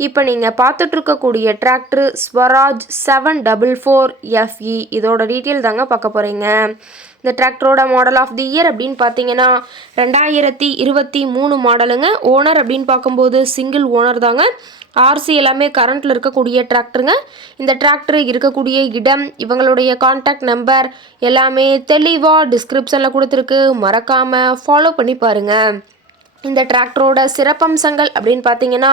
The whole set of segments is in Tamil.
இப்போ நீங்கள் பார்த்துட்ருக்கக்கூடிய tractor Swaraj seven double four FE இதோட டீட்டெயில் தாங்க பார்க்க போகிறீங்க இந்த டிராக்டரோட மாடல் ஆஃப் தி இயர் அப்படின்னு பார்த்தீங்கன்னா ரெண்டாயிரத்தி இருபத்தி மூணு மாடலுங்க ஓனர் அப்படின்னு பார்க்கும்போது சிங்கிள் ஓனர் தாங்க. ஆர்சி எல்லாமே கரண்ட்டில் இருக்கக்கூடிய டிராக்டருங்க இந்த டிராக்டர் இருக்கக்கூடிய இடம் இவங்களுடைய காண்டாக்ட் நம்பர் எல்லாமே தெளிவாக டிஸ்கிரிப்ஷனில் கொடுத்துருக்கு. மறக்காமல் ஃபாலோ பண்ணி பாருங்கள் இந்த டிராக்டரோட சிறப்பம்சங்கள் அப்படின்னு பார்த்தீங்கன்னா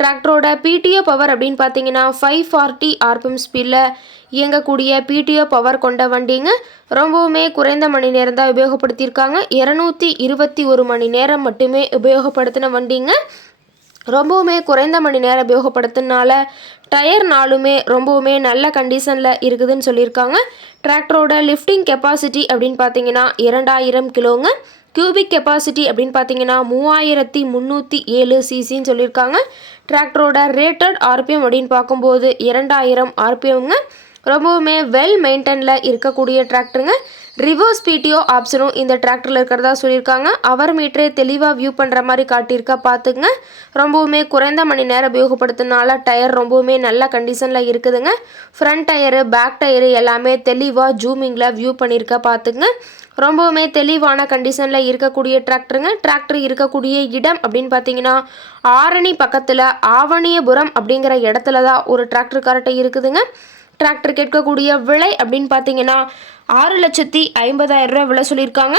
டிராக்டரோட பிடிஓ பவர் அப்படின்னு பார்த்தீங்கன்னா ஃபைவ் ஃபார்ட்டி ஆர்பிஎம் ஸ்பீடில் இயங்கக்கூடிய பிடிஓ பவர் கொண்ட வண்டிங்க. ரொம்பவுமே குறைந்த மணி நேரம் தான் உபயோகப்படுத்தியிருக்காங்க. இரநூத்தி இருபத்தி ஒரு மணி நேரம் மட்டுமே உபயோகப்படுத்தின வண்டிங்க. ரொம்பவுமே குறைந்த மணி நேரம் உபயோகப்படுத்தினால டயர் நாளுமே ரொம்பவுமே நல்ல கண்டிஷனில் இருக்குதுன்னு சொல்லியிருக்காங்க. டிராக்டரோட லிஃப்டிங் கெப்பாசிட்டி அப்படின்னு பார்த்தீங்கன்னா இரண்டாயிரம் கிலோங்க. கியூபிக் கெப்பாசிட்டி அப்படின்னு பார்த்தீங்கன்னா மூவாயிரத்தி முந்நூற்றி ஏழு சிசின்னு சொல்லியிருக்காங்க. டிராக்டரோட ரேட்டட் ஆர்பிஎம் அப்படின்னு பார்க்கும்போது இரண்டாயிரம் ஆர்பிஎம்ங்க ரொம்பவுமே வெல் மெயின்டெனில் இருக்கக்கூடிய டிராக்டருங்க ரிவர்ஸ் பிடிஓ ஆப்ஷனும் இந்த டிராக்டரில் இருக்கிறதா சொல்லியிருக்காங்க. அவர் மீட்டரே தெளிவாக வியூ பண்ணுற மாதிரி காட்டியிருக்கா பார்த்துங்க ரொம்பவுமே குறைந்த மணி நேரம் உபயோகப்படுத்தினால டயர் ரொம்பவுமே நல்ல கண்டிஷனில் இருக்குதுங்க. ஃப்ரண்ட் டயரு பேக் டயரு எல்லாமே தெளிவாக ஜூமிங்கில் வியூ பண்ணியிருக்கா பார்த்துங்க ரொம்பவுமே தெளிவான கண்டிஷனில் இருக்கக்கூடிய டிராக்டருங்க டிராக்டர் இருக்கக்கூடிய இடம் அப்படின்னு பார்த்தீங்கன்னா ஆரணி பக்கத்தில் ஆவணியபுரம் அப்படிங்கிற இடத்துல தான் ஒரு டிராக்டர் கரெக்டாக இருக்குதுங்க. டிராக்டர் கேட்கக்கூடிய விலை அப்படின்னு பார்த்தீங்கன்னா ஆறு லட்சத்தி ஐம்பதாயிரம் ரூபா விலை சொல்லியிருக்காங்க.